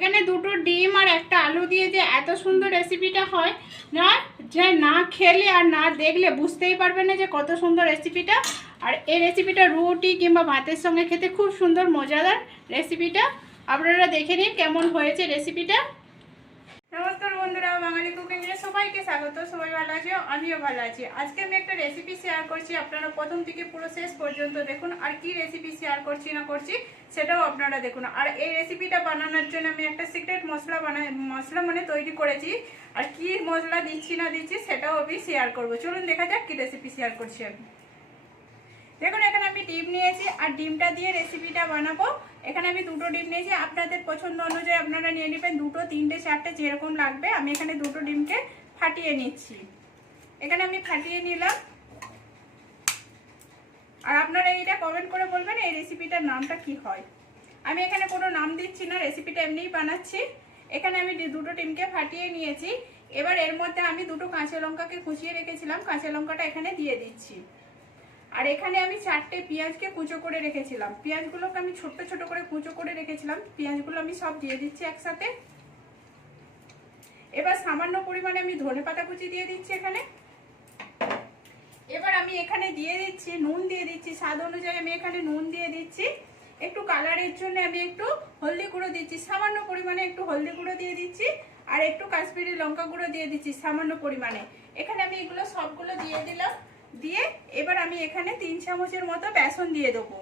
এখানে দুটো ডিম আর একটা আলু দিয়ে যে এত সুন্দর রেসিপিটা হয়, না, যে না খেলে আর না দেখলে বুঝতেই পারবে না যে কত সুন্দর রেসিপিটা আর এই রেসিপিটা রুটি কিংবা ভাতের সঙ্গে খেতে খুব সুন্দর, মজাদার রেসিপিটা আপনারা দেখে নিন কেমন হয়েছে রেসিপিটা নমস্কার বন্ধুরা, বাঙালি কুকিংয়ে সবাইকে স্বাগত, সবাই ভালো আছে? আমিও ভালো আছি। আজকে আমি একটা রেসিপি শেয়ার করছি, আপনারা প্রথম থেকে পুরো শেষ পর্যন্ত দেখুন, আর কি রেসিপি শেয়ার করছি না করছি, সেটাও আপনারা দেখুন। আর এই রেসিপিটা বানানোর জন্য আমি একটা সিক্রেট মশলা বানাই, মশলা মানে তৈরি করেছি, আর কি মশলা দিচ্ছি না দিচ্ছি সেটাও আমি শেয়ার করব। চলুন দেখা যাক কি রেসিপি শেয়ার করছি আমি। দেখুন, এখানে আমি ডিম নিয়েছি, আর ডিমটা দিয়ে রেসিপিটা বানাবো। এখানে আমি দুটো ডিম নিয়েছি, আপনাদের পছন্দ অনুযায়ী আপনারা নিয়ে নেবেন দুটো, তিনটে, চারটে, যেরকম লাগবে। আমি এখানে দুটো ডিমকে ফাটিয়ে নিচ্ছি। এখানে আমি ফাটিয়ে নিলাম। আর আপনারা এইটা কমেন্ট করে বলবেন এই রেসিপিটার নামটা কি হয়। আমি এখানে কোনো নাম দিচ্ছি না রেসিপিটা এমনিই বানাচ্ছি। এখানে আমি দুটো ডিমকে ফাটিয়ে নিয়েছি। এবার এর মধ্যে আমি দুটো কাঁচা লঙ্কাকে কুচিয়ে রেখেছিলাম। কাঁচা লঙ্কাটা এখানে দিয়ে দিচ্ছি। আর এখানে আমি চারটে পেঁয়াজকে কুচো করে রেখেছিলাম। পেঁয়াজগুলোকে আমি ছোট্ট ছোট করে কুচো করে রেখেছিলাম। পেঁয়াজগুলো আমি সব দিয়ে দিচ্ছি একসাথে। এবার সামান্য পরিমাণে আমি ধনে পাতা কুচি দিয়ে দিচ্ছি এখানে। এবার আমি এখানে দিয়ে দিচ্ছি, নুন দিয়ে দিচ্ছি। স্বাদ অনুযায়ী আমি এখানে নুন দিয়ে দিচ্ছি। একটু কালারের জন্য আমি একটু হলদি গুঁড়ো দিচ্ছি। সামান্য পরিমাণে একটু হলদি গুঁড়ো দিয়ে দিচ্ছি। আর একটু কাশ্মীরি লঙ্কা গুঁড়ো দিয়ে দিচ্ছি সামান্য পরিমাণে। এখানে আমি এগুলো সবগুলো দিয়ে দিলাম। দিয়ে এবার আমি এখানে তিন চামচের মতো বেসন দিয়ে দেবো।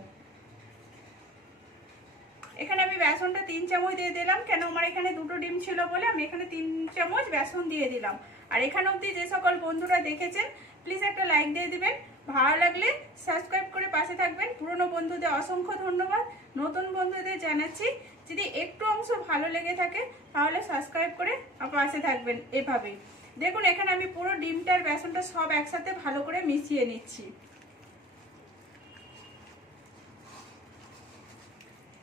এখানে আমি বেসনটা তিন চামচ দিয়ে দিলাম, কেন আমার এখানে দুটো ডিম ছিল বলে আমি এখানে তিন চামচ বেসন দিয়ে দিলাম। আর এখানে অবধি যে সকল বন্ধুরা দেখেছেন প্লিজ একটা লাইক দিয়ে দিবেন। ভালো লাগলে সাবস্ক্রাইব করে পাশে থাকবেন। পুরনো বন্ধুদের অসংখ্য ধন্যবাদ। নতুন বন্ধুদের জানাচ্ছি, যদি একটু অংশ ভালো লেগে থাকে, তাহলে সাবস্ক্রাইব করে পাশে থাকবেন এভাবেই। দেখুন, এখানে আমি পুরো ডিমটার বেসনটা সব একসাথে ভালো করে মিশিয়ে নিচ্ছি।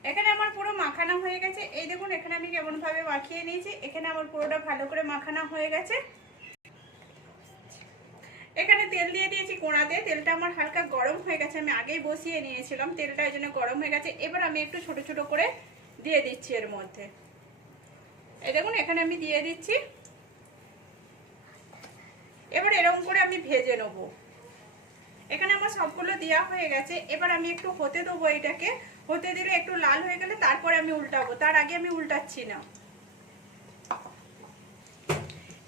এখানে আমার পুরো মাখানা হয়ে গেছে। এই দেখুন, এখানে আমি কেমন ভাবে মাখিয়ে নিয়েছি। এখানে আমার পুরোটা ভালো করে মাখানা হয়ে গেছে। এখানে তেল দিয়ে দিয়েছি কোড়াতে তেলটা আমার হালকা গরম হয়ে গেছে। আমি আগেই বসিয়ে নিয়েছিলাম। তেলটা ওই জন্য গরম হয়ে গেছে। এবার আমি একটু ছোট ছোট করে দিয়ে দিচ্ছি এর মধ্যে। এই দেখুন, এখানে আমি দিয়ে দিচ্ছি এবার এরকম করে আমি ভেজে নেব। এখানে আমার সবগুলো দেওয়া হয়ে গেছে। এবার আমি একটু হতে দেবো এটাকে। হতে দিলে একটু লাল হয়ে গেলে তারপরে আমি উল্টাবো। তার আগে আমি উল্টাচ্ছি না।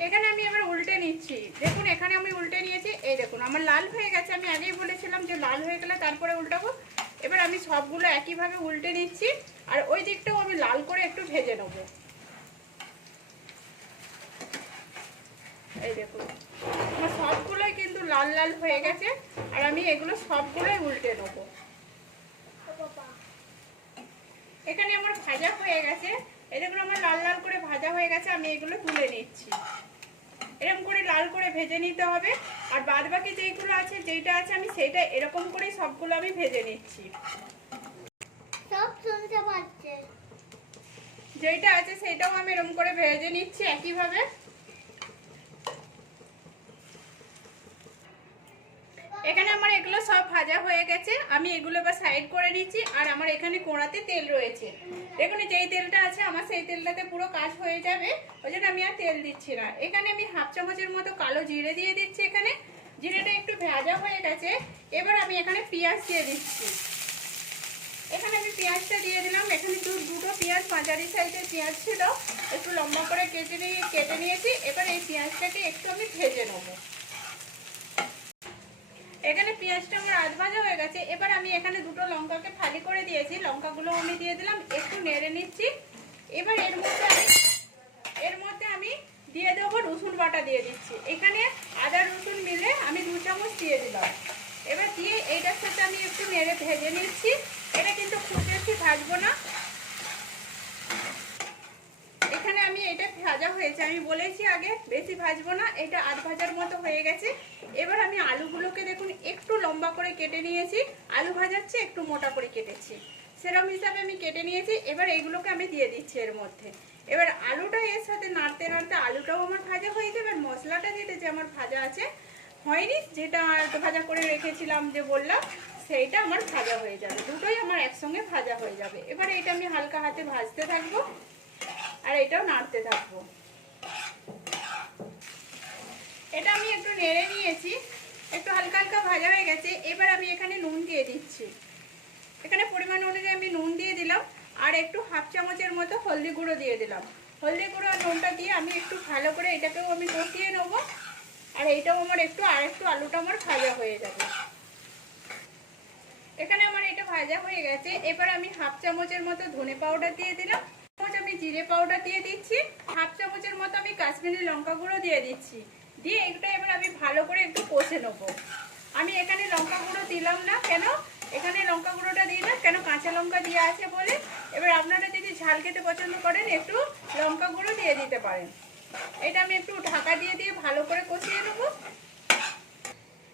এখানে আমি এবার উল্টে নিচ্ছি। দেখুন, এখানে আমি উল্টে নিয়েছি। এই দেখুন, আমার লাল হয়ে গেছে। আমি আগেই বলেছিলাম যে লাল হয়ে গেলে তারপরে উল্টাবো। এবার আমি সবগুলো একইভাবে উল্টে নিচ্ছি। আর ওই দিকটাও আমি লাল করে একটু ভেজে নেব। এই দেখুন। আমার সবগুলোই কিন্তু লাল লাল হয়ে গেছে আর আমি এগুলো সবগুলোই উল্টে নেব। এখানে আমার ভাজা হয়ে গেছে। এই আমার লাল লাল করে ভাজা হয়ে গেছে আমি এগুলো তুলে নিচ্ছি। এরকম করে লাল করে ভেজে নিতে হবে আর বাদ বাকি যেইগুলো আছে যেইটা আছে আমি সেইটা এরকম করেই সবগুলো আমি ভেজে নিচ্ছি। সব শুনতে পাচ্ছে যেইটা আছে সেটাও আমি এরকম করে ভেজে নিচ্ছি একইভাবে। এখানে আমার এগুলো সব ভাজা হয়ে গেছে। আমি এগুলো এবার সাইড করে নিচ্ছি, আর আমার এখানে কোড়াতে তেল রয়েছে। দেখুন, যেই তেলটা আছে, আমার সেই তেলটাতে পুরো কাজ হয়ে যাবে। ওই জন্য আমি আর তেল দিচ্ছি না। এখানে আমি হাফ চামচের মতো কালো জিরে দিয়ে দিচ্ছি এখানে। জিরেটা একটু ভাজা হয়ে গেছে। এবার আমি এখানে পেঁয়াজ দিয়ে দিচ্ছি। এখানে আমি পেঁয়াজটা দিয়ে দিলাম। এখানে দু, দুটো পেঁয়াজ, মাঝারি সাইজের পেঁয়াজ ছিল। একটু লম্বা করে কেটে নিয়ে, কেটে নিয়েছি। এবার এই পেঁয়াজটাকে একটু আমি ভেজে নেব। পেঁয়াজটা আমার আধ ভাজা হয়ে গেছে। এবার আমি এখানে দুটো লঙ্কাকে ফালি করে দিয়েছি। লঙ্কাগুলো আমি দিয়ে দিলাম, একটু নেড়ে নিচ্ছি। এবার এর মধ্যে আমি এর মধ্যে আমি দিয়ে দেবো রসুন বাটা দিয়ে দিচ্ছি। এখানে আদা রসুন মিলে আমি দু চামচ দিয়ে দিলাম। এবার দিয়ে এইটার সাথে আমি একটু নেড়ে ভেজে নিচ্ছি। এটা কিন্তু খুব বেশি ভাজবো না এখানে আমি এটা ভাজা হয়েছে। আমি বলেছি আগে বেশি ভাজবো না, এটা আধ ভাজার মতো হয়ে গেছে। এবার আমি আলুগুলোকে দেখুন, একটু লম্বা করে কেটে নিয়েছি। আলু ভাজাচ্ছে, একটু মোটা করে কেটেছি। সেরকম হিসাবে আমি কেটে নিয়েছি, এবার এইগুলোকে আমি দিয়ে দিচ্ছি এর মধ্যে। এবার আলুটা এর সাথে নাড়তে নাড়তে আলুটাও আমার ভাজা হয়ে যাবে, আর মশলাটা যেটা যে আমার ভাজা আছে, হয়নি, যেটা ভাজা করে রেখেছিলাম যে বললাম, সেইটা আমার ভাজা হয়ে যাবে। দুটোই আমার একসঙ্গে ভাজা হয়ে যাবে। এবার এটা আমি হালকা হাতে ভাজতে থাকব, আর এটাও নাড়তে থাকব। এটা আমি একটু নেড়ে নিয়েছি। একটু হালকা হালকা ভাজা হয়ে গেছে। এবার আমি এখানে নুন দিয়ে দিচ্ছি। এখানে পরিমাণ অনুযায়ী আমি নুন দিয়ে দিলাম। আর একটু হাফ চামচের মতো হলদি গুঁড়ো দিয়ে দিলাম। হলদি গুঁড়ো আর নুনটা দিয়ে আমি একটু ভালো করে এটাকেও আমি কষিয়ে নেব। আর এইটাও আমার একটু, আর একটু আলুটা আমার ভাজা হয়ে যাবে। এখানে আমার এটা ভাজা হয়ে গেছে। এবার আমি হাফ চামচের মতো ধনে পাউডার দিয়ে দিলাম। চামচ আমি জিরে পাউডার দিয়ে দিচ্ছি। হাফ চামচের মতো আমি কাশ্মীরি লঙ্কা গুঁড়ো দিয়ে দিচ্ছি। দিয়ে এটা এবার আমি ভালো করে একটু কষে নেব। আমি এখানে লঙ্কা গুঁড়ো দিলাম না কেন? এখানে লঙ্কা গুঁড়োটা দিই না কেন? কাঁচা লঙ্কা দিয়ে আছে বলে। এবার আপনারা যদি ঝাল খেতে পছন্দ করেন, একটু লঙ্কা গুঁড়ো দিয়ে দিতে পারেন। এটা আমি একটু ঢাকা দিয়ে দিয়ে ভালো করে কষিয়ে নেব।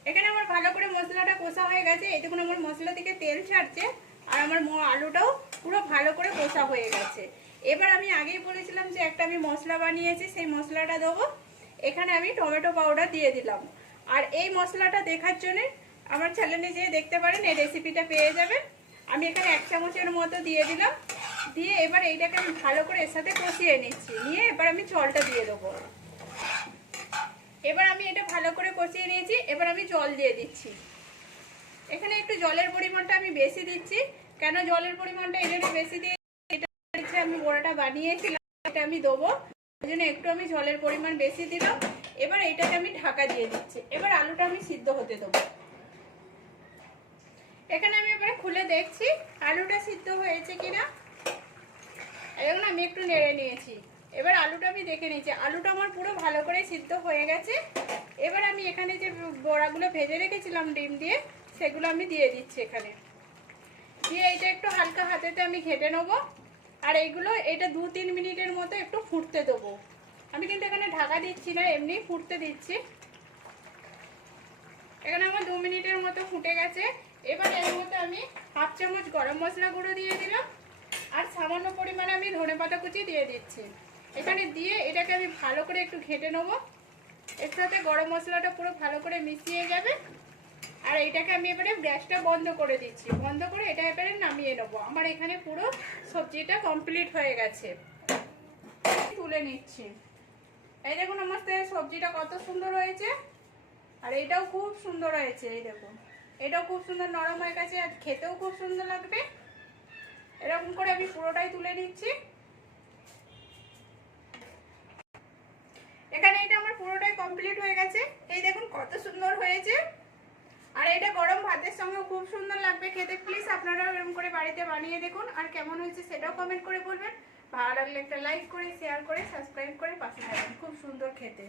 এখানে আমার ভালো করে মশলাটা কষা হয়ে গেছে। এই দেখুন, আমার মশলা থেকে তেল ছাড়ছে আর আমার আলুটাও পুরো ভালো করে কষা হয়ে গেছে। এবার আমি আগেই বলেছিলাম যে একটা আমি মশলা বানিয়েছি, সেই মশলাটা দেবো। এখানে আমি টমেটো পাউডার দিয়ে দিলাম। আর এই মশলাটা দেখার জন্য আমার চ্যানেলে যেয়ে দেখতে পারেন, এই রেসিপিটা পেয়ে যাবেন। আমি এখানে এক চামচের মতো দিয়ে দিলাম। দিয়ে এবার এইটাকে আমি ভালো করে এর সাথে কষিয়ে নিচ্ছি। নিয়ে এবার আমি জলটা দিয়ে দেবো। এবার আমি এটা ভালো করে কষিয়ে নিয়েছি। এবার আমি জল দিয়ে দিচ্ছি। এখানে একটু জলের পরিমাণটা আমি বেশি দিচ্ছি। কেন জলের পরিমাণটা জন্য বেশি দিয়ে এটা আমি বড়াটা বানিয়েছিলাম, এটা আমি দেবো। ওই জন্য একটু আমি জলের পরিমাণ বেশি দিলাম। এবার এটাকে আমি ঢাকা দিয়ে দিচ্ছি। এবার আলুটা আমি সিদ্ধ হতে দেবো। এখানে আমি এবারে খুলে দেখছি আলুটা সিদ্ধ হয়েছে কিনা। এখন আমি একটু নেড়ে নিয়েছি। এবার আলুটা আমি দেখে নিয়েছি আলুটা আমার পুরো ভালো করে সিদ্ধ হয়ে গেছে। এবার আমি এখানে যে বড়াগুলো ভেজে রেখেছিলাম ডিম দিয়ে, সেগুলো আমি দিয়ে দিচ্ছি এখানে। দিয়ে এটা একটু হালকা হাতেতে আমি ঘেটে নেব। আর এইগুলো এটা দু তিন মিনিটের মতো একটু ফুটতে দেবো। আমি কিন্তু এখানে ঢাকা দিচ্ছি না, এমনি ফুটতে দিচ্ছি। এখানে আমার দু মিনিটের মতো ফুটে গেছে। এবার এর মতো আমি হাফ চামচ গরম মশলা গুঁড়ো দিয়ে দিলাম। আর সামান্য পরিমাণে আমি ধনে পাতা কুচি দিয়ে দিচ্ছি। এখানে দিয়ে এটাকে আমি ভালো করে একটু ঘেটে নেব। এর সাথে গরম মশলাটা পুরো ভালো করে মিশিয়ে যাবে। আর এটাকে আমি এবারে গ্যাসটা বন্ধ করে দিচ্ছি। বন্ধ করে এটা এবারে নামিয়ে নেব। আমার এখানে পুরো সবজিটা কমপ্লিট হয়ে গেছে। তুলে নিচ্ছি। এই দেখুন আমার সবজিটা কত সুন্দর হয়েছে। আর এটাও খুব সুন্দর হয়েছে, এই দেখুন। এটাও খুব সুন্দর নরম হয়ে গেছে আর খেতেও খুব সুন্দর লাগবে। এরকম করে আমি পুরোটাই তুলে নিচ্ছি। এখানে এটা আমার পুরোটাই কমপ্লিট হয়ে গেছে। এই দেখুন কত সুন্দর হয়েছে। আর এটা গরম ভাতের সঙ্গে খুব সুন্দর লাগবে খেতে। প্লিজ আপনারাও এরকম করে বাড়িতে বানিয়ে দেখুন। আর কেমন হয়েছে সেটাও কমেন্ট করে বলবেন। ভালো লাগলে একটা লাইক করে শেয়ার করে সাবস্ক্রাইব করে পাশে থাকবেন। খুব সুন্দর খেতে।